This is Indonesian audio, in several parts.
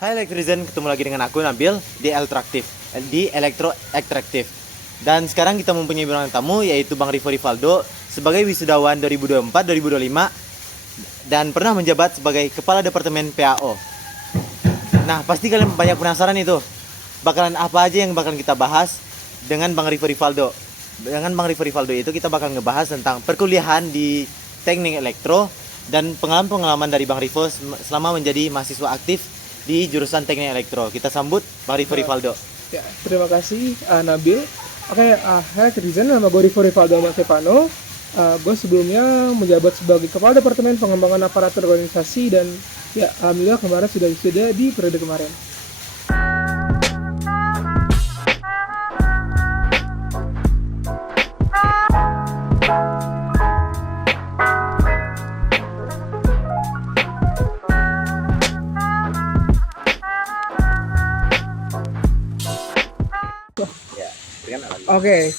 Hai Electrizen, ketemu lagi dengan aku Nabil di Elektro Ekstraktif. Dan sekarang kita mempunyai bintang tamu yaitu Bang Rivo Rivaldo sebagai wisudawan 2024-2025 dan pernah menjabat sebagai Kepala Departemen PAO. Nah, pasti kalian banyak penasaran itu. Bakalan apa aja yang bakalan kita bahas dengan Bang Rivo Rivaldo. Dengan Bang Rivo Rivaldo itu kita bakal ngebahas tentang perkuliahan di Teknik Elektro dan pengalaman-pengalaman dari Bang Rivo selama menjadi mahasiswa aktif di jurusan Teknik Elektro. Kita sambut Bang Rivo Rivaldo. Ya, terima kasih Nabil. Oke, hai Citizen, nama gue Rivo Rivaldo Stefano. Gue sebelumnya menjabat sebagai Kepala Departemen Pengembangan Aparatur Organisasi dan ya, alhamdulillah kemarin sudah wisuda di periode kemarin. Oke,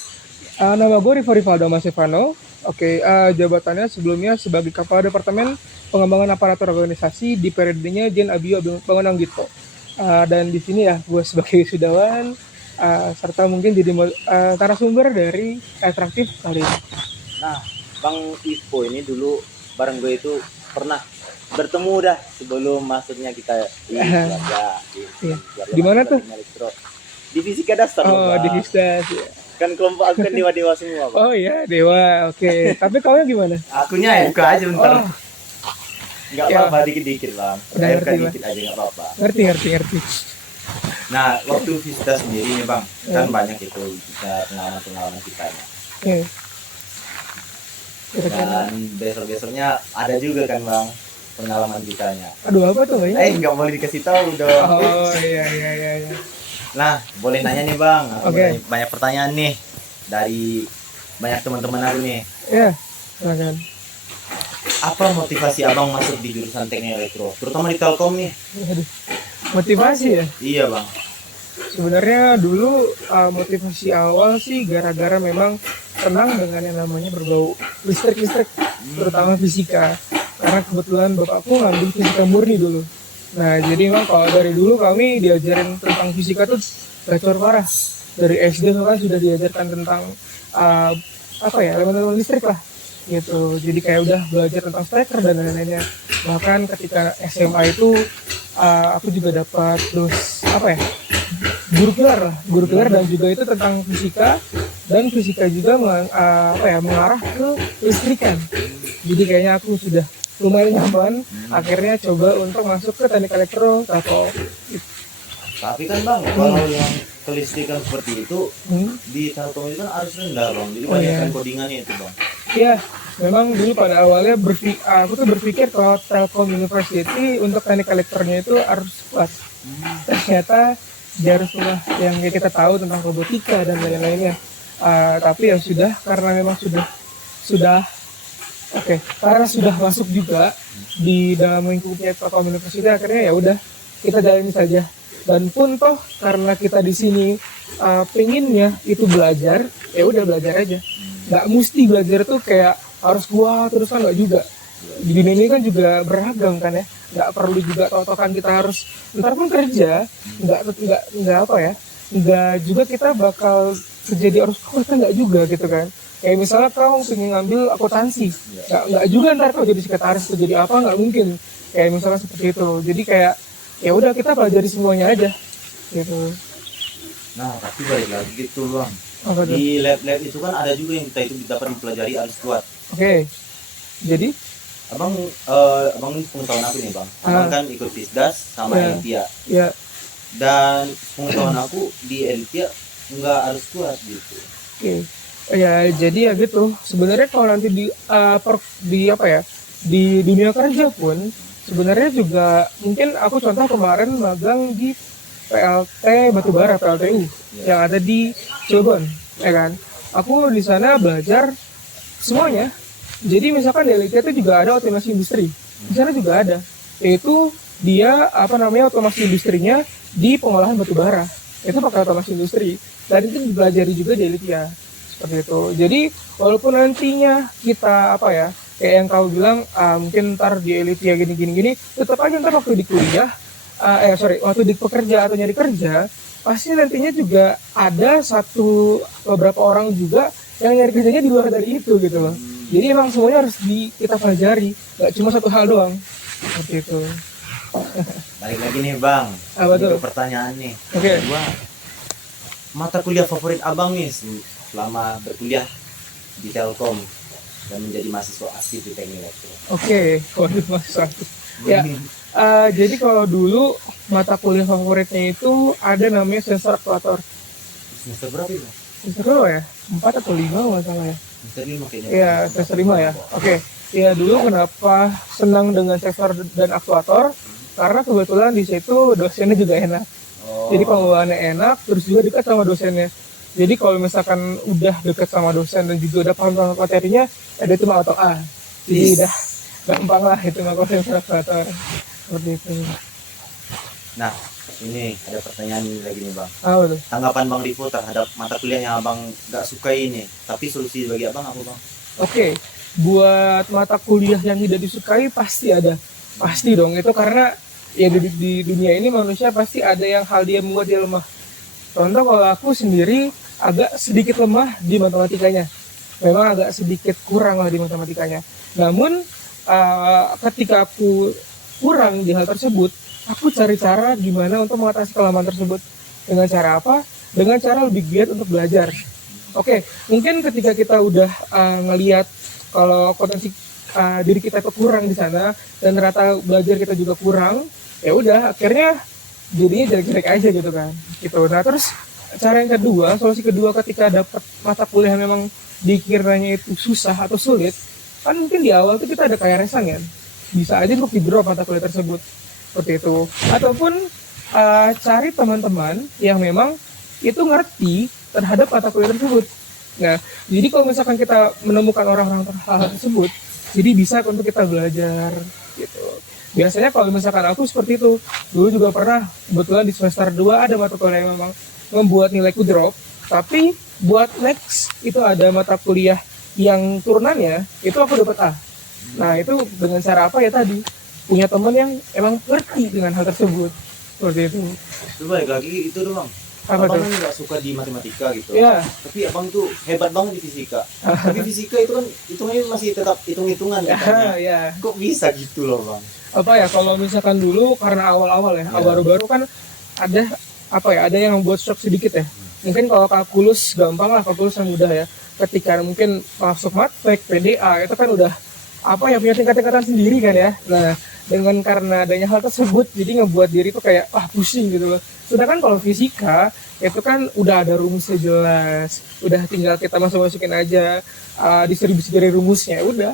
nama gue Rivo Rivaldo Stefano. Oke, jabatannya sebelumnya sebagai Kepala Departemen Pengembangan Aparatur Organisasi di periodenya Jen Abio Bangunang Gito. Dan di sini ya gue sebagai wisudawan serta mungkin jadi narasumber dari Ekstraktif kali ini. Nah, Bang Ivo ini dulu bareng gue itu pernah bertemu dah sebelum masuknya kita di keluarga. Di mana tuh? Elektro. Di fisika dasar. Oh, di Fisdas. Ya. Kan kelompok aku kan dewa-dewa semua, Bang. Oh iya, dewa. Oke. Tapi kau gimana? Akunya ya buka aja bentar. Oh, Enggak ya. apa-apa, dikit-dikit, Bang. Udah Air ngerti, dikit aja enggak apa-apa. ngerti. Nah, waktu Vista sendiri nih, Bang, kan banyak itu pengalaman-pengalaman kita. Oke. Kira-kira. Dan besok-besoknya ada juga kan, Bang, pengalaman kitanya. Aduh, apa tuh? Nggak boleh dikasih tahu dong. Oh iya. Nah, boleh nanya nih, Bang. Aku Oke. banyak pertanyaan nih dari banyak teman-teman aku nih. Ya, silakan. Apa motivasi Abang masuk di jurusan Teknik Elektro, terutama di Telkom nih? Aduh. Motivasi ya? Iya, Bang. Sebenarnya dulu motivasi awal sih gara-gara memang senang dengan yang namanya berbau listrik, terutama fisika. Karena kebetulan bapakku ngambil fisika murni dulu. Nah, jadi memang kalau dari dulu kami diajarin tentang fisika tuh gacor parah. Dari SD kan sudah diajarkan tentang elemen listrik lah gitu. Jadi kayak udah belajar tentang steker dan lain-lainnya. Bahkan ketika SMA itu aku juga dapat guru pilar dan juga itu tentang fisika, dan fisika juga mengarah ke listrikan. Jadi kayaknya aku sudah lumayan nyaman, akhirnya coba untuk masuk ke teknik elektro atau Tapi kan, Bang, kalau yang kelistrikan seperti itu di Telkom itu kan harus rendah, Bang. Jadi banyak kan codingannya itu, Bang. ya memang dulu pada awalnya aku tuh berpikir kalau Telkom University untuk teknik elektronya itu harus kuat. Ternyata haruslah yang kita tahu tentang robotika dan lain-lainnya. Tapi ya sudah, karena memang karena sudah masuk juga di dalam lingkupnya Telkom University, akhirnya ya udah kita jalani saja. Dan pun toh karena kita di sini pengennya itu belajar, ya udah belajar aja. Nggak mesti belajar tuh kayak harus kuat terus, kan nggak juga. Di dunia ini kan juga beragam kan ya. Nggak perlu juga totokan kita harus ntar pun kerja. Nggak juga kita bakal jadi harus kuat, kan nggak juga gitu kan. Kayak misalnya kau pengen ngambil akuntansi, nggak juga ntar kau jadi sekretaris atau jadi apa, nggak mungkin. Kayak misalnya seperti itu. Jadi kayak ya udah kita pelajari semuanya aja gitu. Nah, tapi balik lagi gitu, Bang. Apa tuh? Di lab-lab itu kan ada juga yang kita itu dapat mempelajari harus kuat. Oke. Jadi Abang ini pengetahuan aku nih, Bang. Abang kan ikut Fisdas sama Elpia. ya Dan pengetahuan aku di Elpia nggak harus kuat gitu. oke. Ya jadi ya gitu. Sebenarnya kalau nanti di dunia kerja pun sebenarnya juga mungkin aku contoh kemarin magang di PLT Batubara, PLTU yang ada di Cilegon, ya kan. Aku di sana belajar semuanya. Jadi misalkan di Elite itu juga ada otomasi industri. Di sana juga ada. Yaitu dia otomasi industrinya di pengolahan batubara. Itu pakai otomasi industri. Dan itu dipelajari juga di Elite seperti itu. Jadi walaupun nantinya kita kayak yang kau bilang mungkin ntar di Elite gini, tetap aja ntar waktu di kuliah waktu di pekerja atau nyari kerja, pasti nantinya juga ada beberapa orang juga yang nyari kerjanya di luar dari itu gitu loh. Jadi emang semuanya harus kita pelajari, nggak cuma satu hal doang. Seperti itu. Balik lagi nih Bang. Apa Ini tuh? ke pertanyaan nih. Oke. Gua mata kuliah favorit Abang nih selama berkuliah di Telkom dan menjadi mahasiswa aktif di Teknik Elektro. Oke, waduh mahasiswa. Ya, jadi kalau dulu mata kuliah favoritnya itu ada namanya sensor aktuator. Semester berapa itu? Semester berapa ya? 4 atau 5 nggak salah ya? Semester 5 kayaknya. Iya, semester 5 ya. Oke. Ya dulu kenapa senang dengan sensor dan aktuator? Karena kebetulan di situ dosennya juga enak. Jadi pembawaannya enak, terus juga dekat sama dosennya. Jadi kalau misalkan udah dekat sama dosen dan juga udah paham sama materinya, ada itu mah auto A. Jadi udah gampang lah itu mah sensor aktuator. Seperti itu. Nah, ini ada pertanyaan lagi nih Bang. Betul. Tanggapan Bang Rivo terhadap mata kuliah yang Abang gak sukai ini, tapi solusi bagi Abang apa Bang? Oke, buat mata kuliah yang tidak disukai pasti ada. Pasti dong, itu karena ya di dunia ini manusia pasti ada yang hal dia membuat dia lemah. Contoh kalau aku sendiri agak sedikit lemah di matematikanya. Memang agak sedikit kurang lah di matematikanya. Namun ketika aku kurang di hal tersebut, aku cari cara gimana untuk mengatasi kelemahan tersebut. Dengan cara apa? Dengan cara lebih giat untuk belajar. Oke, mungkin ketika kita udah ngelihat kalau potensi diri kita itu kurang di sana dan ternyata belajar kita juga kurang, ya udah akhirnya jadinya jelek-jelek aja gitu kan. Gitu. Nah, terus cara yang kedua, solusi kedua ketika dapat mata kuliah memang dikiranya itu susah atau sulit, kan mungkin di awal tuh kita ada kayak resang kan. Bisa aja untuk di-drop mata kuliah tersebut. Seperti itu. Ataupun cari teman-teman yang memang itu ngerti terhadap mata kuliah tersebut. Nah, jadi kalau misalkan kita menemukan orang-orang hal tersebut, jadi bisa untuk kita belajar gitu. Biasanya kalau misalkan aku seperti itu, dulu juga pernah kebetulan di semester 2 ada mata kuliah yang memang membuat nilaiku drop, tapi buat next itu ada mata kuliah yang turunannya itu aku dapat A. Nah, itu dengan cara apa ya tadi? Punya teman yang emang ngerti dengan hal tersebut. Seperti itu. Itu balik lagi itu doang. Apa Abang tuh? kan nggak suka di matematika gitu. Iya. Tapi Abang tuh hebat banget di fisika. Tapi fisika itu kan hitungannya masih tetap hitung-hitungan katanya. Ya. Kok bisa gitu loh Bang? Apa ya, kalau misalkan dulu karena awal-awal ya, baru-baru kan ada ada yang membuat shock sedikit ya. Mungkin kalau kalkulus gampang lah, kalkulus yang mudah ya. Ketika mungkin masuk matematik, PDA itu kan udah punya tingkat-tingkatan sendiri kan ya. Nah, dengan karena adanya hal tersebut jadi ngebuat diri tuh kayak pusing gitu loh. Sedangkan kalau fisika itu kan udah ada rumusnya jelas, udah tinggal kita masukin aja distribusi dari rumusnya, udah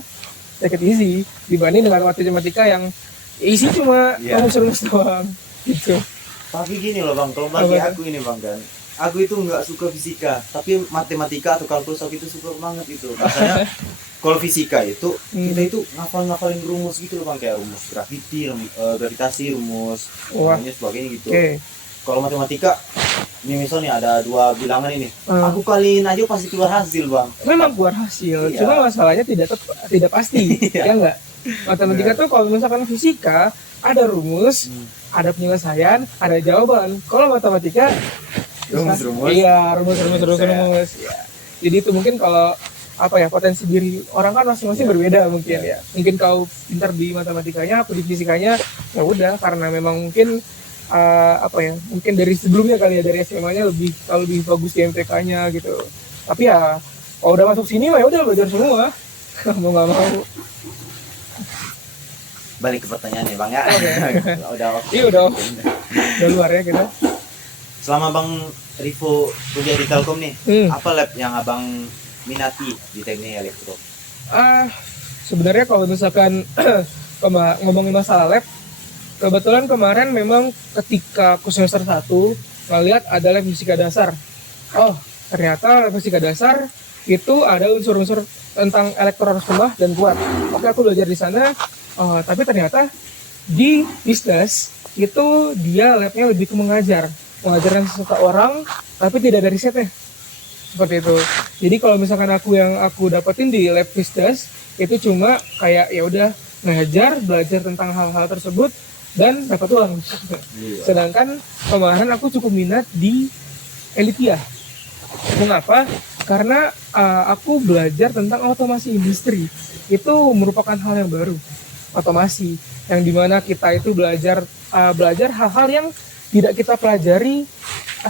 take it easy dibanding dengan matematika yang isi cuma rumus-rumus doang gitu. Tapi gini loh Bang, kalau bagi aku ini Bang kan, aku itu nggak suka fisika, tapi matematika atau kalkulus aku itu suka banget itu. Rasanya kalau fisika itu kita itu ngafalin rumus gitu loh Bang, kayak rumus gravitasi, rumus sebagainya gitu. Kalau matematika ini misalnya ada dua bilangan ini, aku kaliin aja pasti keluar hasil Bang. Memang keluar hasil, cuma masalahnya tidak pasti, ya enggak. Matematika tuh kalau misalkan fisika ada rumus, ada penyelesaian, ada jawaban. Kalau matematika rumus. Iya, rumus. Ya. Jadi itu mungkin kalau potensi diri orang kan masing-masing berbeda mungkin ya. Mungkin kau pintar di matematikanya, aku di fisikanya, ya udah karena memang mungkin mungkin dari sebelumnya kali ya, dari SMA-nya lebih bagus di MTK-nya gitu. Tapi ya kalau udah masuk sini mah ya udah belajar semua. Mau nggak mau. Balik ke pertanyaan ya Bang ya. Udah luar ya kita. Selama Bang Rivo kuliah di Telkom nih, apa lab yang Abang minati di Teknik Elektro? Sebenarnya kalau misalkan ngomongin masalah lab, kebetulan kemarin memang ketika aku semester 1 ngeliat ada lab fisika dasar. Oh, ternyata lab fisika dasar itu ada unsur-unsur tentang elektron lemah dan kuat. Oke, aku belajar di sana. Tapi ternyata di bisnis itu dia labnya lebih ke mengajarkan seseorang, tapi tidak dari risetnya. Seperti itu. Jadi kalau misalkan yang aku dapetin di lab bisnis itu cuma kayak ya udah belajar tentang hal-hal tersebut dan dapat uang. Iya. Sedangkan kemarin aku cukup minat di Elitia. Mengapa? Karena aku belajar tentang otomasi industri. Itu merupakan hal yang baru, otomasi, yang dimana kita itu belajar hal-hal yang tidak kita pelajari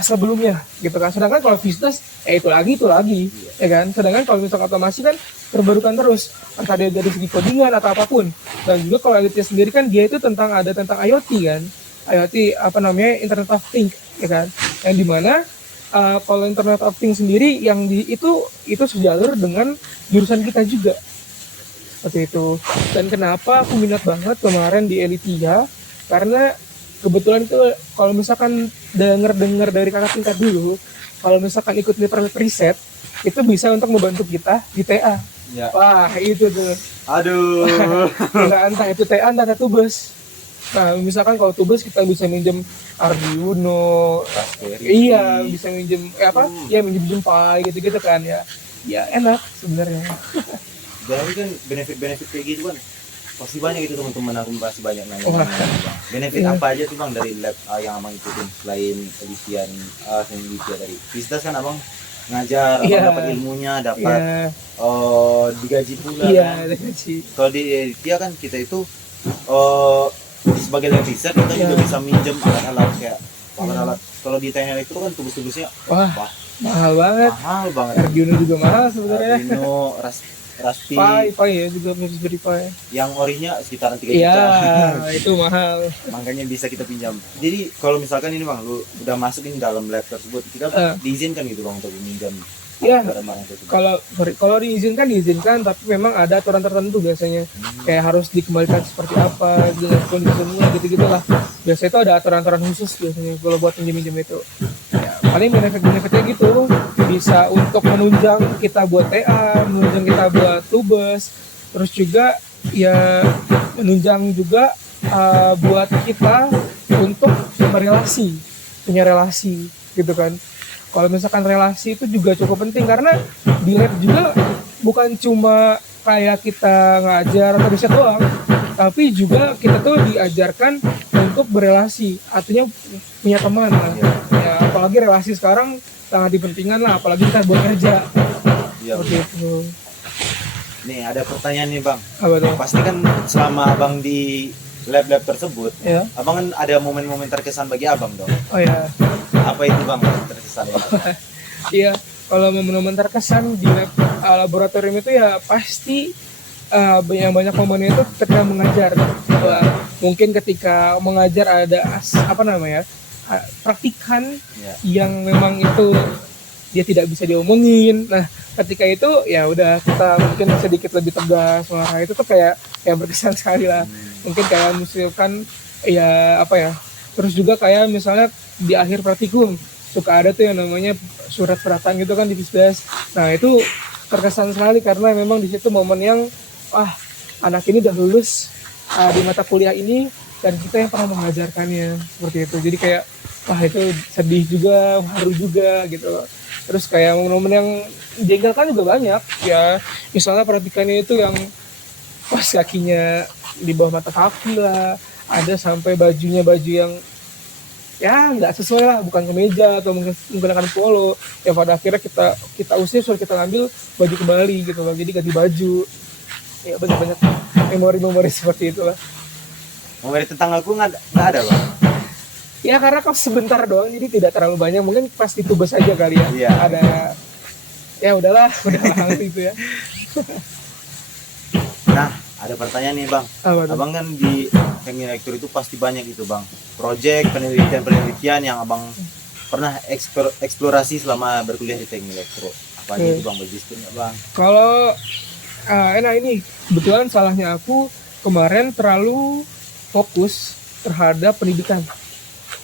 sebelumnya, gitu kan. Sedangkan kalau bisnis, itu lagi, ya kan. Sedangkan kalau misalkan otomasi kan terbarukan terus, entah dia dari segi codingan atau apapun. Dan juga kalau Elitia sendiri kan dia itu tentang IoT kan, IoT apa namanya, Internet of Things, ya kan. Yang dimana kalau Internet of Things sendiri yang itu sejalur dengan jurusan kita juga, seperti itu. Dan kenapa aku minat banget kemarin di Elitia, karena kebetulan itu kalau misalkan dengar dari kakak tingkat dulu, kalau misalkan ikut riset itu bisa untuk membantu kita di TA. Ya. Wah itu tuh, Aduh. entah itu TA entah tubes. Nah misalkan kalau tubes kita bisa minjem Arduino, iya bisa minjem ya minjem Pi gitu kan, ya enak sebenarnya. Jadi kan benefit kayak gitu kan pasti banyak itu teman-teman, aku pasti banyak nanya. Wah. Benefit Iya. apa aja tuh bang dari lab yang abang ikutin selain Elitia dari Vistas kan abang ngajar, abang Iya. dapat ilmunya, dapat Iya, digaji pula iya, kan. ada gaji. Kalau di Elitia kan kita itu sebagai lab riset kita juga Iya. bisa minjem alat-alat kayak alat-alat. Kalau di teknik elektro kan tubus-tubusnya Wah, mahal banget. mahal banget. Arduino juga mahal sebenarnya. Arduino, Raspi, Pi ya juga Raspberry Pi. yang orinya sekitaran 3 Iya, juta. itu mahal. Makanya bisa kita pinjam. Jadi kalau misalkan ini bang, lu udah masukin dalam lab tersebut, kita diizinkan gitu bang untuk minjam Iya. barang-barang tersebut. Kalau diizinkan, tapi memang ada aturan tertentu biasanya. Kayak harus dikembalikan seperti apa dengan kondisinya gitu-gitulah. Biasanya itu ada aturan-aturan khusus biasanya kalau buat pinjam itu. Ya, paling benefitnya gitu, bisa untuk menunjang kita buat TA, menunjang kita buat tubes, terus juga ya menunjang juga buat kita untuk punya relasi gitu kan. Kalau misalkan relasi itu juga cukup penting, karena di lab juga bukan cuma kayak kita ngajar atau riset doang, tapi juga kita tuh diajarkan untuk berelasi, artinya punya teman lah. Ya, apalagi relasi sekarang sangat dipentingkan lah, apalagi kita buat kerja. Iya. Seperti itu. Nih ada pertanyaan nih bang. Apa tuh? Pasti kan selama abang di lab-lab tersebut, Ya. abang kan ada momen-momen terkesan bagi abang dong. Oh ya. Apa itu bang terkesan? Iya, kalau momen-momen terkesan di laboratorium itu ya pasti yang banyak momennya itu ketika mengajar. Mungkin ketika mengajar ada praktikan yang memang itu dia tidak bisa diomongin. Nah, ketika itu ya udah kita mungkin sedikit lebih tegas. Wah, itu tuh kayak berkesan sekali lah. Mungkin kayak misalkan terus juga kayak misalnya di akhir praktikum suka ada tuh yang namanya surat-suratan gitu kan di Visdas. Nah, itu terkesan sekali karena memang di situ momen yang anak ini udah lulus di mata kuliah ini dan kita yang pernah mengajarkannya, seperti itu. Jadi kayak itu sedih juga, haru juga gitu loh. Terus kayak momen-momen yang jengkelkan juga banyak ya, misalnya perhatikannya itu yang pas kakinya di bawah mata kaki lah, ada sampai baju yang ya nggak sesuai lah, bukan kemeja atau menggunakan polo, ya pada akhirnya kita usir, suruh kita ngambil baju kembali gitu loh, jadi ganti baju. Ya banyak memori seperti itulah. Memori tentang aku nggak ada bang. Ya karena kau sebentar doang, jadi tidak terlalu banyak. Mungkin pas di tubes aja kali ya. Iya. Ada. Ya udahlah itu ya. Nah, ada pertanyaan nih bang. Apa tuh? Abang kan di teknik elektro itu pasti banyak itu bang. Project, penelitian yang abang pernah eksplorasi selama berkuliah di teknik elektro. Apa aja itu bang, berjistin nggak bang? Kalau ini kebetulan salahnya aku kemarin terlalu fokus terhadap pendidikan.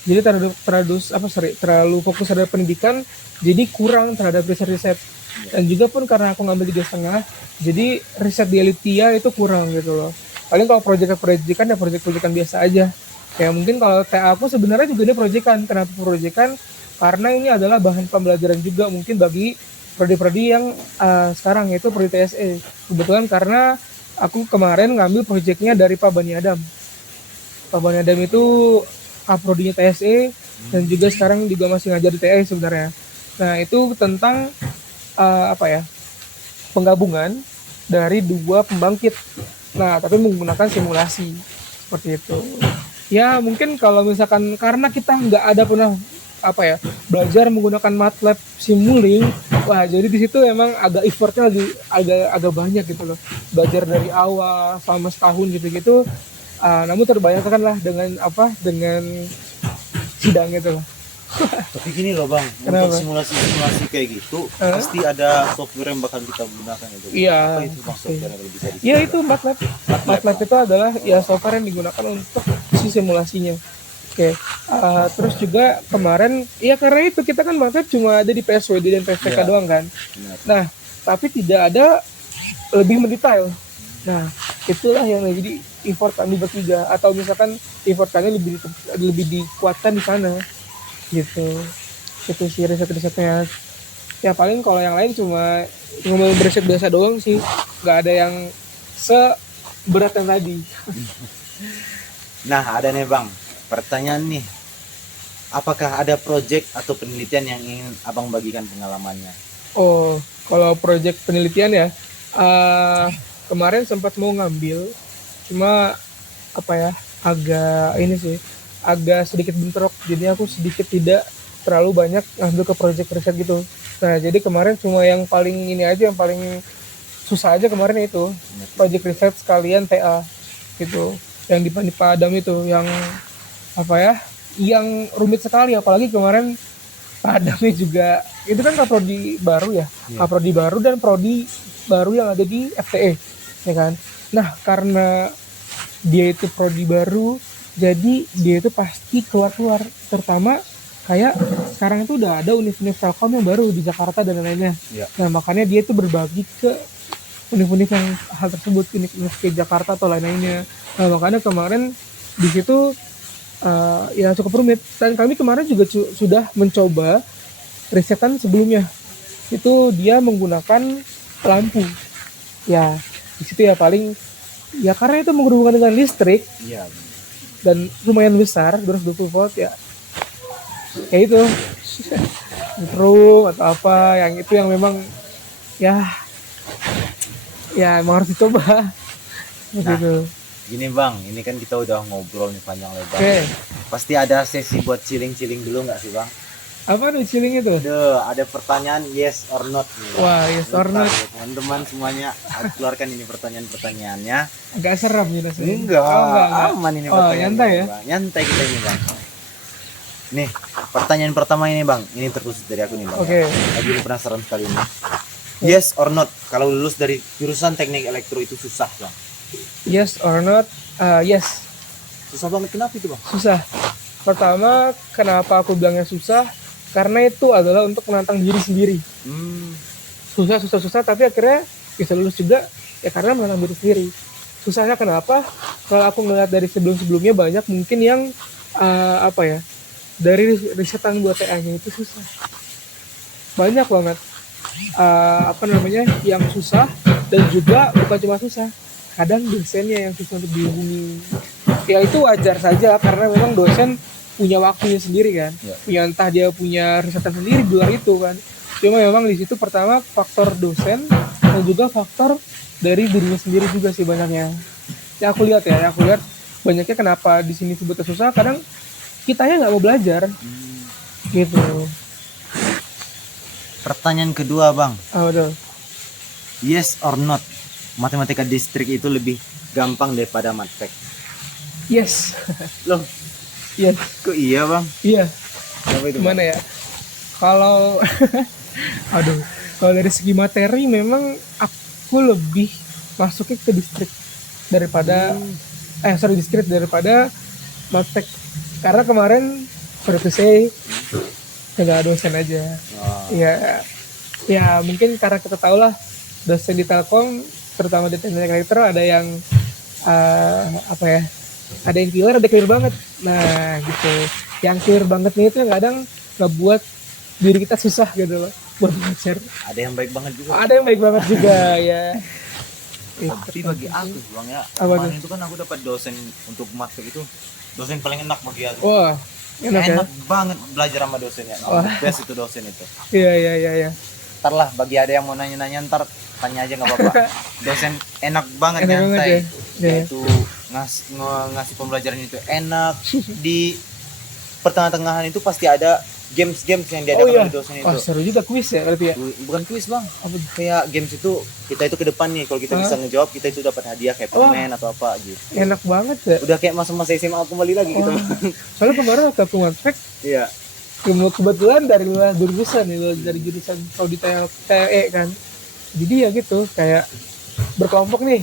Jadi terlalu fokus terhadap pendidikan, jadi kurang terhadap riset-riset. Dan juga pun karena aku ngambil 3,5, jadi riset di Elitia itu kurang gitu loh. Paling kalau proyekan ya proyek-proyekan biasa aja. Kayak mungkin kalau TA aku sebenarnya juga dia proyekan. Kenapa proyekan? Karena ini adalah bahan pembelajaran juga mungkin bagi prodi-prodi yang sekarang, yaitu prodi TSE. Kebetulan karena aku kemarin ngambil proyeknya dari Pak Bani Adam. Bang Adam itu kaprodinya TSE dan juga sekarang juga masih ngajar di TE sebenarnya. Nah itu tentang apa ya, penggabungan dari dua pembangkit. Nah tapi menggunakan simulasi seperti itu. Ya mungkin kalau misalkan karena kita nggak ada pernah apa ya belajar menggunakan MATLAB Simulink, wah jadi di situ emang agak effortnya agak banyak gitu loh, belajar dari awal selama setahun gitu-gitu. Namun terbayangkan lah dengan sidang itu lah. Tapi gini loh bang, Kenapa? untuk simulasi kayak gitu pasti ada software yang bakal kita gunakan itu. Iya. Apa itu bang software yang bisa di? Ya itu MATLAB. MATLAB itu adalah ya software yang digunakan untuk si simulasinya. Oke. Terus juga kemarin ya karena itu kita kan MATLAB cuma ada di PSWD dan PSPK Iya. doang kan. Benar. Nah, tapi tidak ada lebih mendetail. Nah, itulah yang jadi effort kami bertiga atau misalkan effort kami lebih dikuatkan di sana gitu. Itu sih riset-risetnya. Ya paling kalau yang lain cuma beriset biasa doang sih, nggak ada yang seberat yang tadi. Nah ada nih bang, pertanyaan nih, apakah ada project atau penelitian yang ingin abang bagikan pengalamannya? Oh, kalau proyek penelitian ya, kemarin sempat mau ngambil, cuma apa ya, agak sedikit bentrok, jadi aku sedikit tidak terlalu banyak ngambil ke proyek riset gitu. Nah, jadi kemarin cuma yang paling ini aja, yang paling susah aja kemarin itu, proyek riset sekalian TA gitu, yang di Pak Adam itu, yang apa ya, yang rumit sekali, apalagi kemarin Pak Adamnya juga itu kan kaprodi baru ya, kaprodi baru dan prodi baru yang ada di FTE, ya kan. Nah karena dia itu prodi baru, jadi dia itu pasti keluar, terutama kayak sekarang itu udah ada univ-univ Telkom yang baru di Jakarta dan lain-lainnya. Iya. Nah makanya dia itu berbagi ke univ-univ yang hal tersebut, univ ke Jakarta atau lain-lainnya. Nah makanya kemarin di situ ya cukup rumit, dan kami kemarin juga sudah mencoba risetan sebelumnya, itu dia menggunakan lampu ya. Di situ ya paling ya karena itu menghubungkan dengan listrik Iya. dan lumayan besar 220 volt ya, kayak itu intro atau apa yang itu yang memang ya emang harus dicoba begitu. Gini bang, ini kan kita udah ngobrol nih panjang lebar. Oke. Pasti ada sesi buat chilling-chilling dulu nggak sih bang? Apa nih chilling itu? Ada pertanyaan yes or not nih. Bang. Wah, yes or not. Teman-teman semuanya keluarkan ini pertanyaan-pertanyaannya. Agak seram nih rasanya. Enggak, enggak. aman ini Oh, pertanyaan. nyantai ya? Bang. Nyantai kita ini bang. Nih, pertanyaan pertama ini bang, ini terkhusus dari aku nih bang. Oke. Lagi penasaran sekali nih. Yes or not, kalau lulus dari jurusan teknik elektro itu susah bang? Yes or not? Yes. Susah banget, kenapa itu bang? Susah. Pertama, kenapa aku bilangnya susah? Karena itu adalah untuk menantang diri sendiri. Susah, tapi akhirnya bisa lulus juga ya karena menantang diri sendiri. Susahnya kenapa? Kalau aku ngeliat dari sebelum-sebelumnya banyak mungkin yang apa ya, dari risetan buat TA-nya itu susah. Banyak banget yang susah, dan juga bukan cuma susah, kadang dosennya yang susah untuk dihubungi. Ya itu wajar saja karena memang dosen punya waktunya sendiri kan, punya entah dia punya risetan sendiri di luar itu kan. Cuma memang di situ pertama faktor dosen dan juga faktor dari dirinya sendiri juga sih banyaknya. Yang aku lihat banyaknya kenapa di sini sebutnya susah, kadang kitanya nggak mau belajar gitu. Pertanyaan kedua bang, Betul. yes or not, matematika distrik itu lebih gampang daripada matek? Yes. Loh, Yes. kok iya bang? Iya. Kenapa itu Gimana ya? Kalau kalau dari segi materi memang aku lebih masuknya ke distrik daripada distrik daripada matek. Karena kemarin sorry to say nggak ada dosen aja. Iya. Ya mungkin karena kita tahu lah dosen di Telkom, terutama di teknik elektro, ada yang ada yang killer, ada clear banget. Nah gitu, yang clear banget nih itu yang kadang ngebuat diri kita susah gitu loh buat belajar. Ada yang baik banget juga. Ada yang baik banget juga ya. Tapi bagi aku bang ya, Apa tuh? kemarin itu kan aku dapat dosen untuk masuk itu, dosen paling enak bagi aku. Wah, enak ya. Enak banget belajar sama dosennya. Wah. Best itu dosen itu. Iya iya iya iya. Ntar lah bagi ada yang mau nanya-nanya ntar tanya aja nggak apa-apa. Dosen enak banget Enak banget nyantai. ya. Iya. Yaitu ngasih pembelajaran itu enak. Di pertengahan-tengahan itu pasti ada games yang Oh diadakan iya. oleh dosen itu. Wah, seru juga kuis ya berarti ya. Bukan kuis bang, Apa tuh? kayak games itu kita itu ke depan nih kalau kita bisa ngejawab kita itu dapat hadiah kayak Oh. permen atau apa gitu. Enak banget ya. Udah kayak masa-masa SMA kembali lagi gitu. Wah. Soalnya kemarin waktu aku ngontek, Iya. kebetulan dari luar jurusan itu, dari jurusan Prodi TLE kan. Jadi ya gitu, kayak berkelompok nih.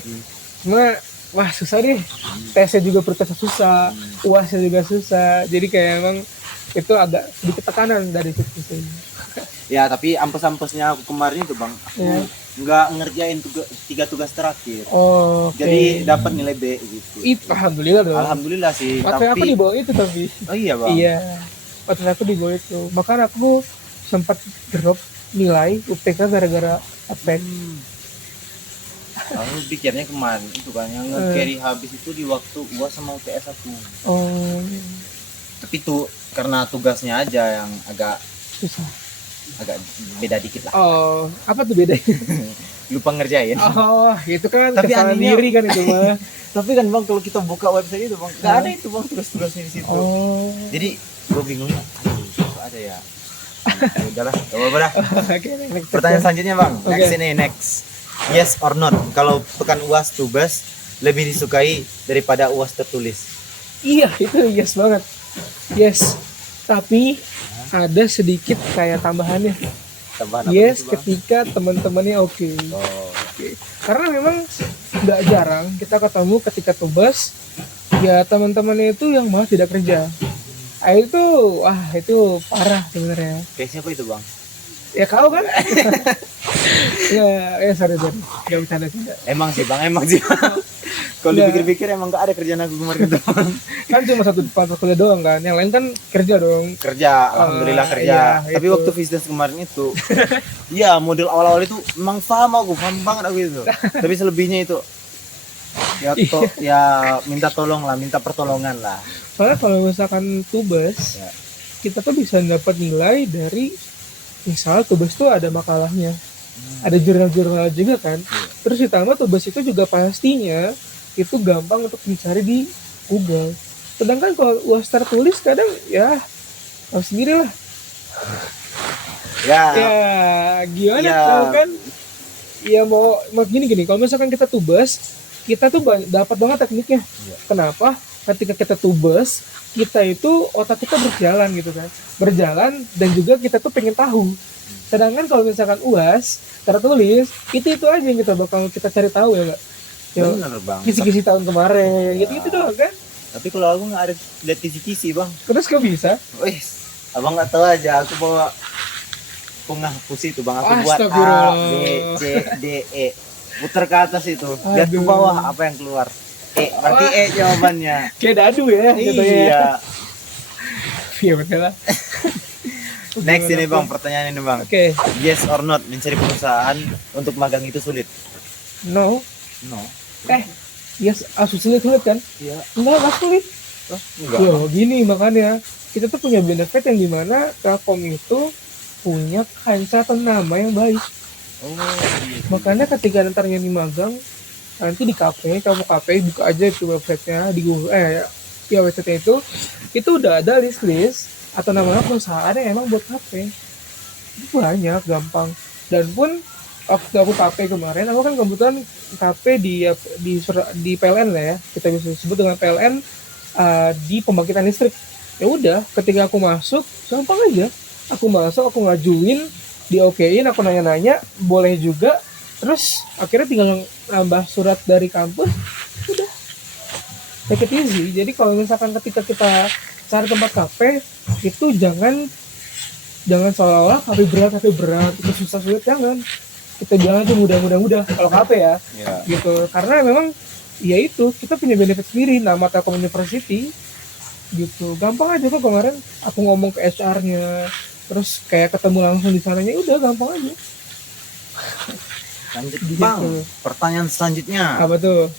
Cuma wah susah nih. Tesnya juga berkasa susah, UASnya juga susah. Jadi kayak emang itu agak sedikit tekanan dari situ sih. Ya tapi ampes-ampesnya aku kemarin itu bang, aku Ya. nggak ngerjain 3 tugas terakhir. Oh, oke. Jadi dapat nilai B gitu. Alhamdulillah dong. Alhamdulillah sih. Waktu aku di Tapi bawah itu tapi. oh iya bang. Iya. Waktu aku di bawah itu. Bahkan aku sempat drop nilai UTK gara-gara attack. Aku pikirnya kemarin itu kan yang nge-carry habis itu di waktu UAS sama UTS aku. Oh, Tapi itu karena tugasnya aja yang agak susah. beda dikit lah. Oh, apa tuh bedanya? Lupa ngerjain. Oh, itu kan Tapi kesalahan anehnya- diri kan itu mah. Tapi kan bang kalau kita buka website itu bang, nggak ada itu bang tugas-tugasnya di situ. Oh. Jadi gue bingungnya, aduh kok ada ya. Ya udahlah, gak apa-apa dah. Oke, next. Pertanyaan selanjutnya bang, Oke. next. Yes or not, kalau pekan UAS tugas lebih disukai daripada UAS tertulis? Iya, itu yes banget. Yes. Tapi ada sedikit kayak tambahannya. Tambahan apa Yes, itu, Bang? ketika teman-temannya oke. Oh, Oke. Karena memang nggak jarang kita ketemu ketika tugas ya teman-temannya itu yang malah tidak kerja. Ah, itu wah itu parah sebenarnya. kayak siapa itu bang? Ya kau kan? ya sorry nggak bercanda tidak. Emang sih bang. Kalau Nggak. dipikir-pikir emang nggak ada kerjaan aku kemarin itu bang. Kan cuma satu mata kuliah doang kan, yang lain kan kerja dong. Kerja, alhamdulillah kerja. iya, Tapi itu. waktu visdas kemarin itu, ya model awal-awal itu emang paham banget aku itu. Tapi selebihnya itu, ya minta tolong lah, minta pertolongan lah. Soalnya kalau misalkan tugas, Ya. kita tuh bisa dapat nilai dari misal tugas tuh ada makalahnya, ada jurnal-jurnal juga kan. Terus ditambah tugas itu juga pastinya itu gampang untuk dicari di Google. Sedangkan kalau UAS tertulis kadang ya tahu sendiri lah. Ya, Ya gimana Ya. tahu kan? Ya mau gini kalau misalkan kita tugas, kita tuh dapat banget tekniknya. Iya. Kenapa? Ketika kita tugas, kita itu otak kita berjalan gitu kan, berjalan dan juga kita tuh pengen tahu. Sedangkan kalau misalkan UAS tertulis, itu aja yang kita bakal kita cari tahu ya nggak? Ya, bener bang. kisi-kisi tahun kemarin, gitu doang kan? Tapi kalau aku nggak ada lihat kisi-kisi bang. Terus kok bisa? Wih, abang nggak tahu aja. Aku bawa penghapus itu bang. Aku buat A, Astagfirullah. B, C, D, E. Putar ke atas itu. Lihat ke Aduh. bawah apa yang keluar. Berarti Wah. E jawabannya. Kayak dadu ya, gitu ya. Iya. Iya betul lah. Next ini bang, pertanyaan ini bang. Oke, Yes or not, mencari perusahaan untuk magang itu sulit? no. No. Yes, sulit kan? Iya. Enggak sulit. Enggak. Loh, gini makanya kita tuh punya benefit yang dimana Telkom itu punya kancah nama yang baik. Oh, Makanya ketika nantinya di magang, nanti di kamu buka aja itu websitenya di Google, ya website itu udah ada list atau nama perusahaan yang emang buat kafe. Itu banyak, gampang. Dan pun waktu aku kafe kemarin, aku kan kebetulan kafe di PLN lah ya, kita bisa sebut dengan PLN di pembangkitan listrik. Ya udah, ketika aku masuk, gampang aja. Aku masuk, aku ngajuin, di-okein, aku nanya-nanya, boleh juga. Terus akhirnya tinggal nambah surat dari kampus, udah. Take it easy. Jadi kalau misalkan ketika kita cari tempat kafe, itu jangan seolah-olah kafe berat, itu susah sulit, jangan. Kita jangan tuh mudah kalau kafe ya. Iya. Gitu, karena memang ya itu kita punya benefit sendiri, nama Telkom University gitu, gampang aja kok. Kemarin aku ngomong ke HR-nya, terus kayak ketemu langsung di sananya, udah gampang aja. Lanjut Gitu. bang, pertanyaan selanjutnya. Apa tuh?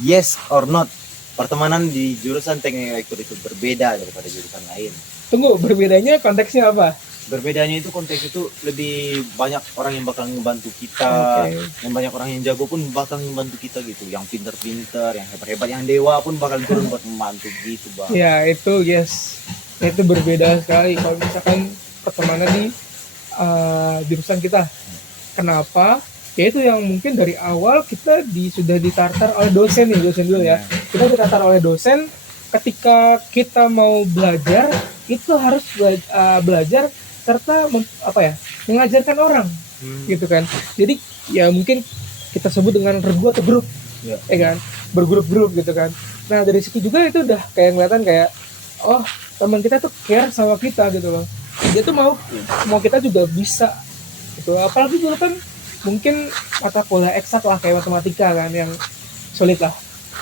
Yes or not, pertemanan di jurusan teknik elektro itu berbeda daripada jurusan lain? Tunggu, berbedanya konteksnya apa? Berbedanya itu konteks itu lebih banyak orang yang bakal ngebantu kita, Oke. yang banyak orang yang jago pun bakal ngebantu kita gitu, yang pinter-pinter, yang hebat-hebat, yang dewa pun bakal turun buat membantu gitu bang. Ya itu yes, itu berbeda sekali kalau misalkan pertemanan di jurusan kita. Kenapa? Ya itu yang mungkin dari awal kita sudah ditartar oleh dosen nih, dosen dulu ya. Kita ditartar oleh dosen ketika kita mau belajar itu harus belajar serta mengajarkan orang gitu kan. Jadi ya mungkin kita sebut dengan regu atau grup, Ya. ya kan, bergrup-grup gitu kan. Nah dari situ juga itu udah kayak kelihatan kayak oh teman kita tuh care sama kita gitu loh. Dia tuh mau kita juga bisa gitu. Apalagi dulu kan mungkin mata kuliah eksak lah kayak matematika kan yang sulit lah,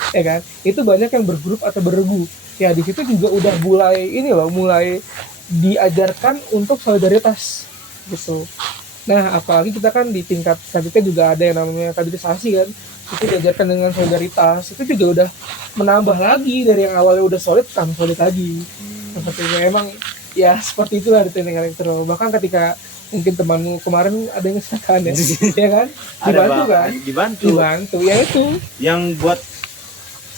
ya kan. Itu banyak yang bergrup atau berregu. Ya di situ juga udah mulai diajarkan untuk solidaritas gitu. Nah, apalagi kita kan di tingkat selanjutnya juga ada yang namanya kaderisasi kan. Itu diajarkan dengan solidaritas. Itu juga udah menambah lagi dari yang awalnya udah solid, tambah solid lagi. Sepertinya emang ya seperti itulah di teknik elektro. Bahkan ketika mungkin temanmu kemarin ada yang kecelakaan ya, ya kan? Ada Dibantu bang, kan? dibantu. Dibantu, ya itu. Yang buat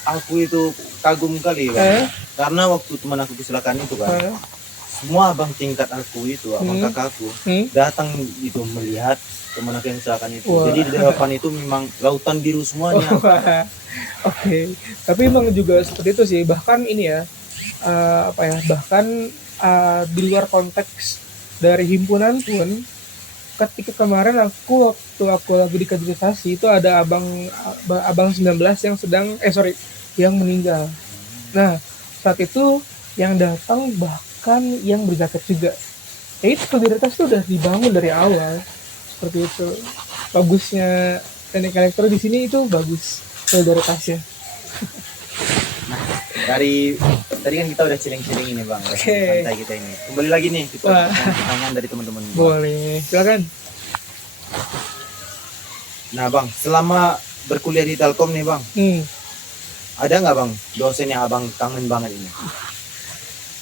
aku itu kagum kali bang, karena waktu teman aku kecelakaan itu kan, semua abang tingkat aku itu, abang kakakku datang itu melihat teman aku yang kecelakaan itu. Wah. Jadi di depan itu memang lautan biru semuanya. Oke, tapi emang juga seperti itu sih. Bahkan ini ya, bahkan di luar konteks dari himpunan pun, ketika kemarin waktu aku lagi di kaderisasi itu ada abang 19 yang meninggal. Nah saat itu yang datang bahkan yang berjaket juga. Ya itu solidaritas itu udah dibangun dari awal seperti itu. Bagusnya teknik elektro di sini itu bagus solidaritasnya. Dari tadi kan kita udah ciling-ciling ini bang, santai kita ini. Kembali lagi nih kita pertanyaan dari teman-teman. Boleh, silakan. Nah bang, selama berkuliah di Telkom nih bang, ada nggak bang dosen yang abang kangen banget ini?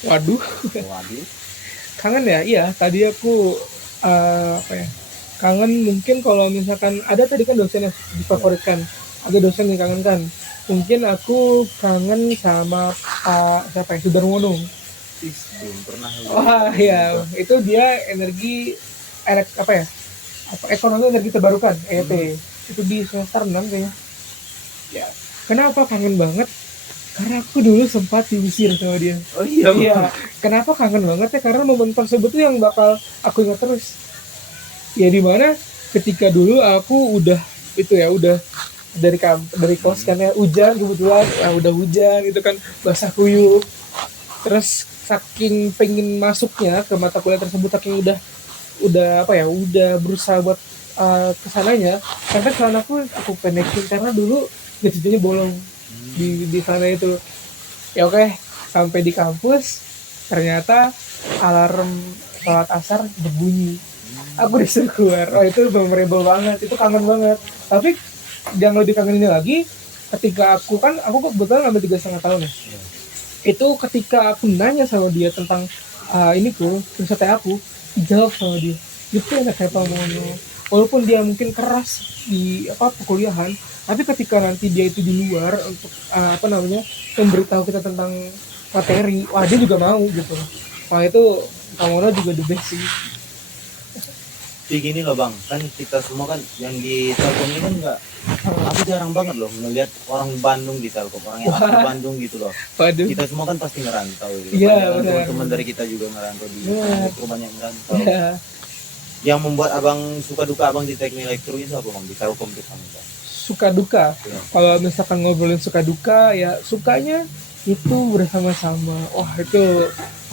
Waduh, kangen ya. Iya, tadi aku kangen mungkin kalau misalkan ada tadi kan dosen yang difavoritkan, ada dosen yang kangen kan. Mungkin aku kangen sama siapa ya, Sudarmono. Belum pernah. Wah ya, itu dia energi ekonomi energi terbarukan ET. Itu di semester 6 kayaknya. Ya, kenapa kangen banget? Karena aku dulu sempat diusir sama dia. Oh iya. Iya. Kenapa kangen banget ya? Karena momen tersebut tuh yang bakal aku ingat terus. Ya dimana ketika dulu aku udah dari kos kan ya, hujan kebetulan, udah hujan itu kan basah kuyup. Terus saking pengen masuknya ke mata kuliah tersebut, saking udah berusaha buat kesananya, sampai celana aku pendekin karena dulu gajinya bolong di sana itu. Ya oke, sampai di kampus ternyata alarm sholat asar berbunyi. Aku disuruh keluar. Oh itu memorable banget, itu kangen banget. Tapi yang lebih kangen ini lagi, ketika aku kebetulan ngambil 3,5 tahun ya. Itu ketika aku nanya sama dia tentang riset aku, dijawab sama dia. Itu enak kayak ngomong. Walaupun dia mungkin keras di perkuliahan, tapi ketika nanti dia itu di luar untuk memberitahu kita tentang materi, wah dia juga mau gitu. Wah itu Kamono juga the best sih. Tapi gini loh bang, kan kita semua kan yang di Telkom ini kan nggak, aku jarang banget loh melihat orang Bandung di Telkom, orang yang asli Bandung gitu loh. Waduh. Kita semua kan pasti ngerantau gitu. Iya, Banyak benar. teman-teman dari kita juga ngerantau di Iya. elektro, banyak yang ngerantau. Ya, Yang membuat abang suka duka abang di teknik elektro itu apa bang, di Telkom kita bang? suka duka. Ya. Kalau misalkan ngobrolin suka duka, ya sukanya itu bersama-sama. Wah itu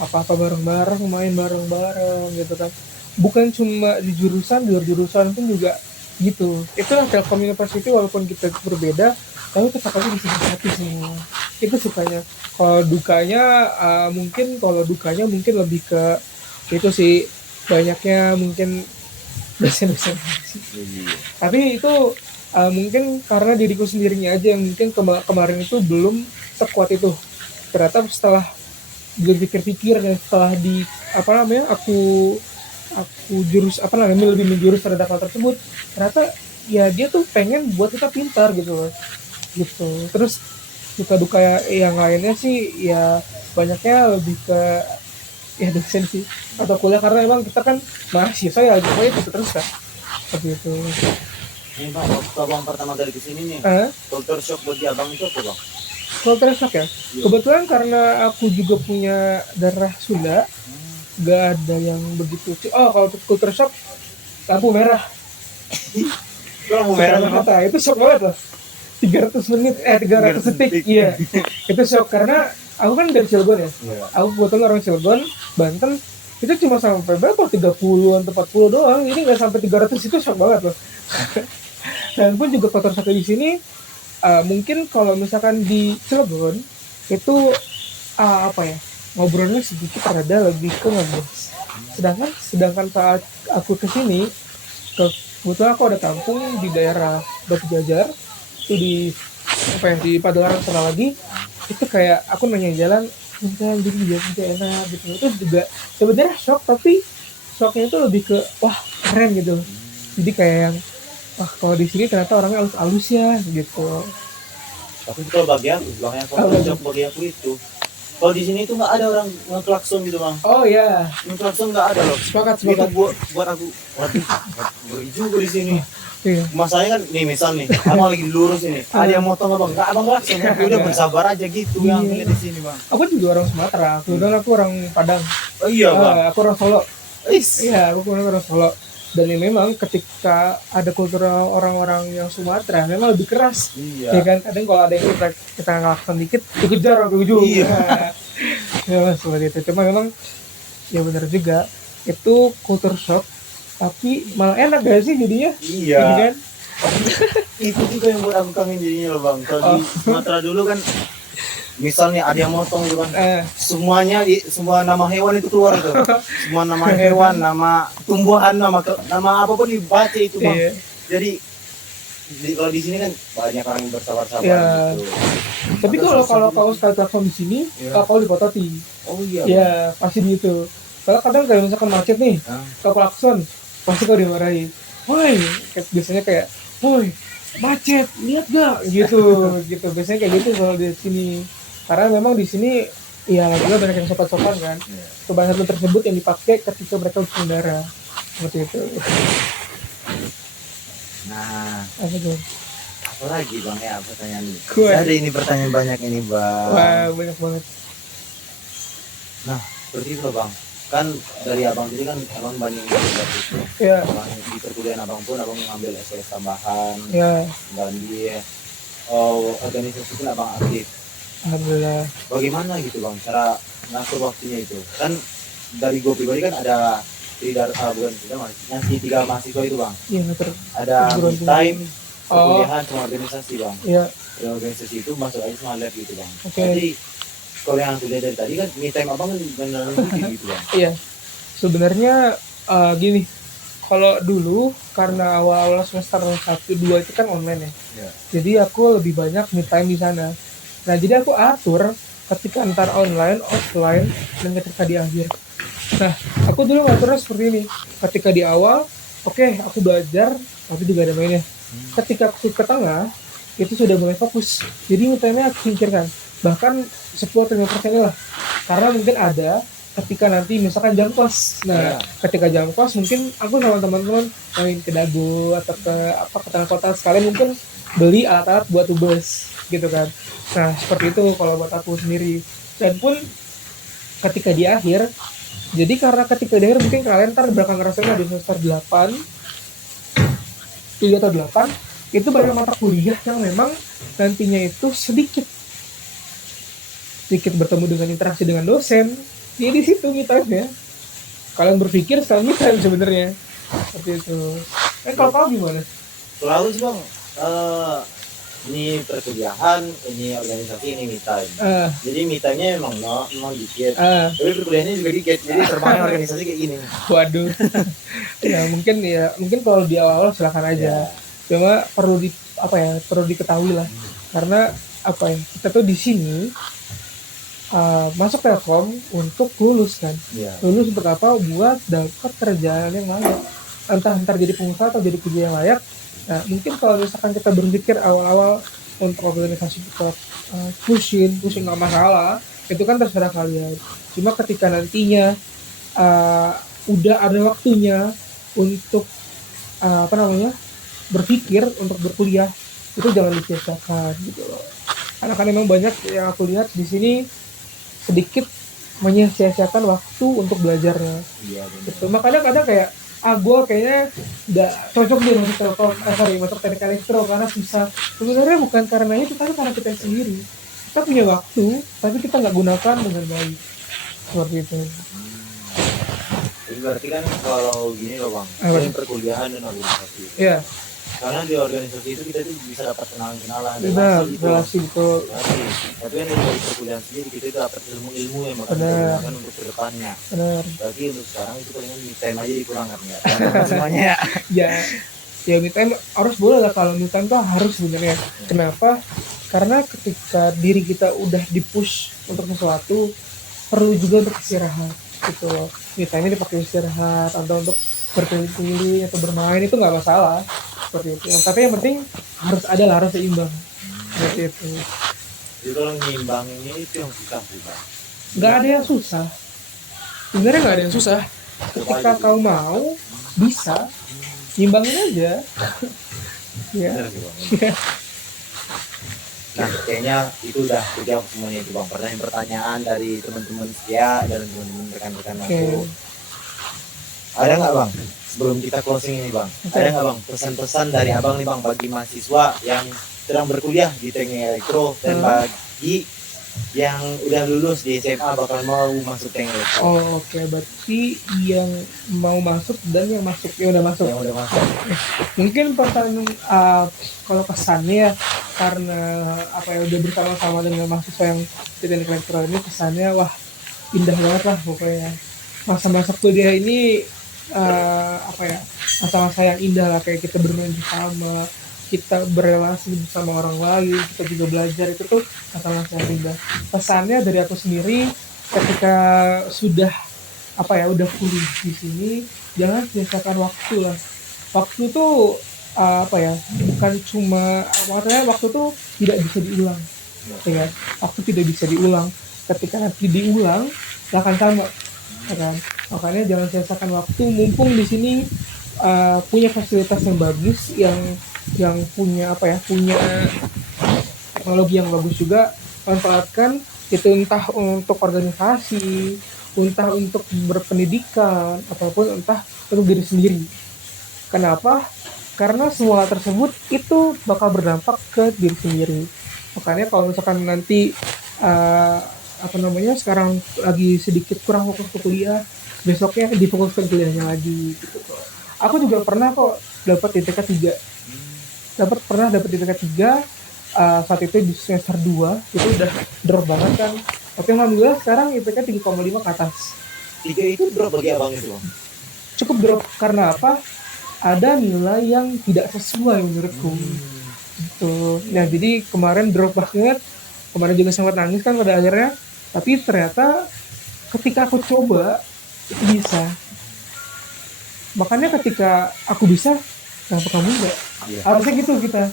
apa-apa bareng-bareng, main bareng-bareng gitu kan. Bukan cuma di jurusan, di luar jurusan pun juga gitu. Itulah Telkom University, walaupun kita berbeda, tapi tetap aja bisa hati semua. Itu sukanya. Kalau dukanya mungkin lebih ke itu sih, banyaknya mungkin dosen-dosen sih. Iya. Tapi itu mungkin karena diriku sendirinya aja yang mungkin kemarin itu belum sekuat itu. Ternyata setelah berpikir-pikir dan setelah aku jurus lebih menjurus terhadap hal tersebut, ternyata ya dia tuh pengen buat kita pintar gitu loh, gitu. Terus suka duka yang lainnya sih ya banyaknya lebih ke ya dosen sih atau kuliah, karena emang kita kan mahasiswa ya pokoknya itu terus kan seperti itu. Ini bang, waktu abang pertama kali kesini nih, culture shock bagi abang itu apa bang? Culture shock ya, kebetulan karena aku juga punya darah Sunda, gak ada yang begitu. Kalau culture shock lampu merah. Lampu merah Kata itu shock banget loh. 300 menit 300 detik. Iya. Itu shock karena aku kan dari Cilegon ya. Aku kebetulan orang Cilegon, Banten. Itu cuma sampai berapa? 30-an atau 40 doang. Ini nggak sampai 300, itu shock banget loh. Dan pun juga culture shock di sini mungkin kalau misalkan di Cilegon itu ngobrolnya sedikit rada lebih ke ngebahas. Sedangkan saat aku kesini, kebetulan aku ada kampung di daerah Batu Jajar, itu di Padalarang sana lagi, itu kayak aku nanya jalan, enggak jadi biasa enak gitu. Itu juga sebenarnya shock, tapi shocknya itu lebih ke wah keren gitu. Jadi kayak yang wah kalau di sini ternyata orangnya halus ya gitu. Tapi kalau bagi aku, shock bagi aku itu, kalau di sini tuh nggak ada orang ngeklakson gitu bang. Oh iya. Ngeklakson nggak ada loh. Sepakat. Itu buat aku, waduh, beri juga di sini. Iya. Masalahnya kan nih misal nih, abang lagi lurus ini, ada yang motong abang, nggak abang klakson, udah bersabar aja gitu yang lihat di sini bang. Aku juga orang Sumatera, kemudian aku orang Padang. Oh iya bang. Aku orang Solo. Iya, aku orang Solo. Dan ya memang ketika ada kultur orang-orang yang Sumatera memang lebih keras. Iya. Ya kan, kadang kalau ada yang kita ngelaksan dikit dikejar ke ujung. Iya. Ya seperti itu. Cuma memang ya benar juga itu culture shock, tapi malah enak gak sih jadinya? Iya. Gitu kan? Itu juga yang buat aku kangen jadinya loh bang. Kalau di Sumatera dulu kan, misalnya ada yang motong gitu kan, semua nama hewan itu keluar tuh, semua nama hewan, nama tumbuhan, nama apapun dibaca itu bang. Iya. Jadi kalau di sini kan banyak orang yang bersabar-sabar Iya. gitu. Tapi kalau kau sekali telepon di sini, kau dipototi. Oh iya. Iya, pasti gitu. Kalau kadang kayak misalkan macet nih, kau klakson, pasti kau dimarahi. Woi, biasanya kayak, woi, macet, lihat gak? Gitu. Biasanya kayak gitu kalau di sini. Karena memang di sini ya juga banyak yang sopan-sopan kan. Kebanyakan tersebut yang dipakai ketika mereka berkendara. Seperti itu. Nah, apa lagi bang ya pertanyaan ini? Ada ini pertanyaan banyak ini bang. Wah, banyak banget. Nah, seperti itu bang. Kan dari abang jadi kan abang banyak yang itu. Iya. Abang di perkuliahan abang pun abang mengambil SKS tambahan. Iya. Dan di organisasi pun abang aktif. Alhamdulillah. Bagaimana gitu bang cara ngatur waktunya itu? Kan dari gue pribadi kan ada ngasih 3 mahasiswa itu bang. Iya, ngatur. Ada time, perkuliahan sama organisasi bang. Iya. Dan organisasi itu masuk aja sama lab gitu bang. Oke. Jadi kalau yang aku lihat dari tadi kan me time abang kan benar-benar gitu bang. Iya. Sebenarnya gini. Kalau dulu karena awal-awal semester 1-2 itu kan online ya. Iya. Jadi aku lebih banyak me time di sana. Nah, jadi aku atur ketika antar online, offline, dan ketika di akhir. Nah, aku dulu ngaturnya seperti ini. Ketika di awal, oke, aku belajar, tapi juga ada mainnya. Ketika aku ke tengah, itu sudah mulai fokus. Jadi me-time-nya aku singkirkan. Bahkan 10-15% lah. Karena mungkin ada ketika nanti misalkan jam kos. Nah, ketika jam kos mungkin aku sama teman-teman main ke Dago atau ke tengah kota sekalian mungkin beli alat-alat buat tubes gitu kan. Nah, seperti itu kalau buat aku sendiri. Dan pun ketika di akhir, jadi karena ketika di akhir mungkin kalian ntar bakal ngerasain di semester 8 7 atau 8 itu banyak mata kuliah yang memang nantinya itu sedikit bertemu dengan interaksi dengan dosen. Jadi di situ me-time-nya. Kalian berpikir sekarang me-time sebenarnya. Seperti itu. Kalau kau gimana? Selalu sih bang, ini perkuliahan, ini organisasi, ini me time. Jadi me time-nya memang dikit. Tapi perkuliahannya juga dikit. Jadi terbangnya organisasi kayak gini. Waduh. mungkin kalau di awal silakan aja. Cuma perlu diketahui lah. Karena kita tuh di sini masuk Telkom untuk lulus kan. Lulus untuk apa? Buat dapat kerjaan yang layak. Entah jadi pengusaha atau jadi kerja yang layak. Nah, mungkin kalau misalkan kita berpikir awal-awal untuk organisasi kita pusing nggak masalah, itu kan terserah kalian. Cuma ketika nantinya udah ada waktunya untuk berpikir untuk berkuliah, itu jangan disia-siakan gitu loh. Karena kan memang banyak yang aku lihat di sini sedikit menyia-siakan waktu untuk belajarnya. Gitu. Makanya kadang kayak gue kayaknya nggak cocok deh masuk Telkom, masuk teknik elektro karena susah. Sebenarnya bukan karena itu, tapi karena kita sendiri. Kita punya waktu, tapi kita nggak gunakan dengan baik. Seperti itu. Jadi berarti kan kalau gini loh bang, ini perkuliahan dan organisasi. Iya. Karena di organisasi itu kita tuh bisa dapat kenalan-kenalan, relasi itu. Tapi kan dari perkuliahan sendiri kita dapat ilmu-ilmu yang bakal kita gunakan untuk kedepannya. Berarti untuk sekarang itu palingan me time aja dikurangkan ya. Semuanya. Ya me time harus boleh lah, kalau me time tuh harus sebenarnya. Kenapa? Karena ketika diri kita udah dipush untuk sesuatu, perlu juga untuk istirahat gitu loh. Me time-nya dipakai istirahat atau untuk berkeliling atau bermain itu nggak masalah seperti itu. Tapi yang penting harus seimbang seperti itu. Jadi kalau nyimbang ini itu yang susah sih bang. Nggak ada yang susah. Sebenarnya nggak ada yang susah. Ketika kau mau bisa nyimbangin aja. Ya. Nah, kayaknya itu udah terjawab semuanya itu bang. Pertanyaan dari teman-teman setia dan teman-teman rekan-rekan aku. Ada nggak bang, sebelum kita closing ini bang, ada nggak bang pesan-pesan dari abang nih bang bagi mahasiswa yang sedang berkuliah di teknik elektro dan bagi yang udah lulus di SMA bakal mau masuk teknik elektro? Oke. Berarti yang mau masuk dan yang udah masuk. Yang udah masuk. Mungkin pertanyaan kalau kesannya karena udah bersama-sama dengan mahasiswa yang di teknik elektro ini, kesannya wah indah banget lah pokoknya. Masa-masa kuliah ini masa-masa yang indah lah, kayak kita bermain bersama, kita berrelasi bersama orang lain, kita juga belajar, itu tuh masa-masa yang indah. Pesannya dari aku sendiri, ketika sudah udah kuliah di sini, jangan sia-siakan waktu lah. Waktu tuh bukan cuma waktu tuh tidak bisa diulang, ya. Waktu tidak bisa diulang. Ketika nanti diulang, gak akan sama. Kan? Makanya jangan sia-siakan waktu, mumpung di sini punya fasilitas yang bagus, yang punya punya teknologi yang bagus juga. Manfaatkan itu, entah untuk organisasi, entah untuk berpendidikan, ataupun entah untuk diri sendiri. Kenapa? Karena semua tersebut itu bakal berdampak ke diri sendiri. Makanya kalau misalkan nanti sekarang lagi sedikit kurang fokus ke kuliah, besoknya difokuskan kuliahnya lagi gitu. Aku juga pernah kok dapat IPK 3. Pernah dapat IPK 3 saat itu di semester 2, itu udah drop banget kan. Tapi alhamdulillah sekarang IPK 3,5 ke atas. 3 itu drop bagi abang itu? Cukup drop karena apa? Ada nilai yang tidak sesuai menurutku. Gitu. Nah, jadi kemarin drop banget. Kemarin juga sempat nangis kan pada akhirnya. Tapi ternyata ketika aku coba, itu bisa. Makanya ketika aku bisa, kenapa kamu enggak? Harusnya gitu kita.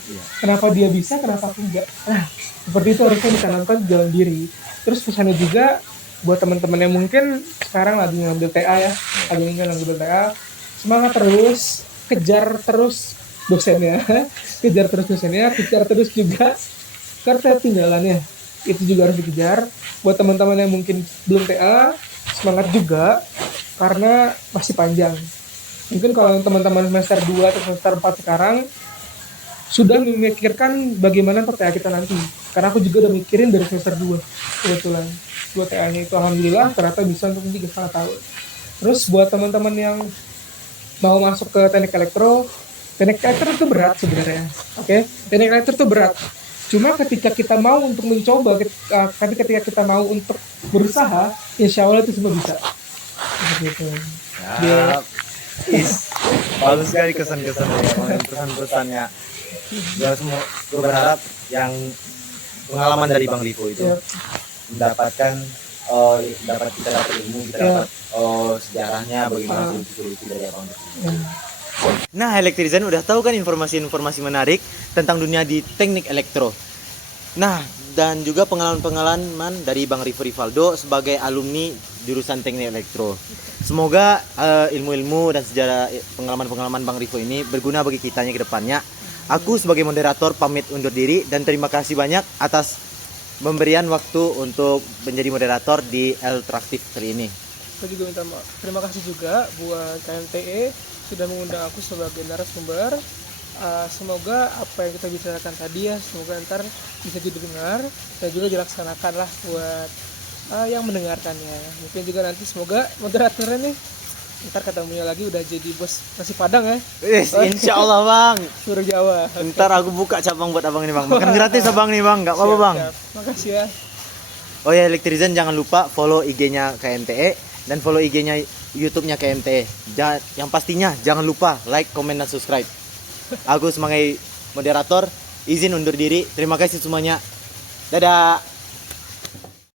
Kenapa dia bisa, kenapa aku enggak? Nah, seperti itu harusnya ditanamkan di dalam diri. Terus pesannya juga buat teman-teman yang mungkin sekarang lagi ngambil TA ya, lagi ngambil TA, semangat terus, kejar terus dosennya, kejar terus juga ketertinggalannya. Itu juga harus dikejar. Buat teman-teman yang mungkin belum TA, semangat juga karena masih panjang. Mungkin kalau teman-teman semester 2 atau semester 4 sekarang sudah memikirkan bagaimana untuk TA kita nanti. Karena aku juga udah mikirin dari semester 2 kebetulan. Buat TA-nya itu alhamdulillah ternyata bisa untuk 3,5 tahun. Terus buat teman-teman yang mau masuk ke teknik elektro itu berat sebenarnya. Oke? Teknik elektro itu berat. Cuma ketika kita mau untuk mencoba, tapi ketika kita mau untuk berusaha, insya Allah itu semua bisa. Seperti itu. Ya, bagus sekali kesan-kesannya, pesan-pesannya. Ya, semua gue berharap yang pengalaman dari Bang Rivo itu Ya. dapat kita dapat ilmu, kita Ya. dapat sejarahnya bagaimana solusi-solusi dari Abang Rivo. Ya. Nah, Elektrizen udah tahu kan informasi-informasi menarik tentang dunia di teknik elektro. Nah, dan juga pengalaman-pengalaman dari Bang Rivo Rivaldo sebagai alumni jurusan teknik elektro. Semoga ilmu-ilmu dan sejarah pengalaman-pengalaman Bang Rivo ini berguna bagi kitanya ke depannya. Aku sebagai moderator pamit undur diri dan terima kasih banyak atas pemberian waktu untuk menjadi moderator di Elektraktif kali ini. Saya juga minta terima kasih juga buat KMTE sudah mengundang aku sebagai narasumber. Semoga apa yang kita bicarakan tadi ya, semoga ntar bisa didengar dan juga dilaksanakan lah buat yang mendengarkannya. Mungkin juga nanti semoga moderatornya nih ntar ketemunya lagi udah jadi bos nasi padang ya. Yes, insya Allah Bang. Suruh Jawa. Ntar aku buka cabang buat abang ini Bang. Makan gratis abang nih Bang, nggak apa-apa Bang. Siap. Makasih ya. Oh ya Elektrizen, jangan lupa follow IG-nya KMTE dan follow IG-nya YouTube-nya KMTE. Yang pastinya jangan lupa like, comment, dan subscribe. Aku sebagai moderator izin undur diri. Terima kasih semuanya. Dadah.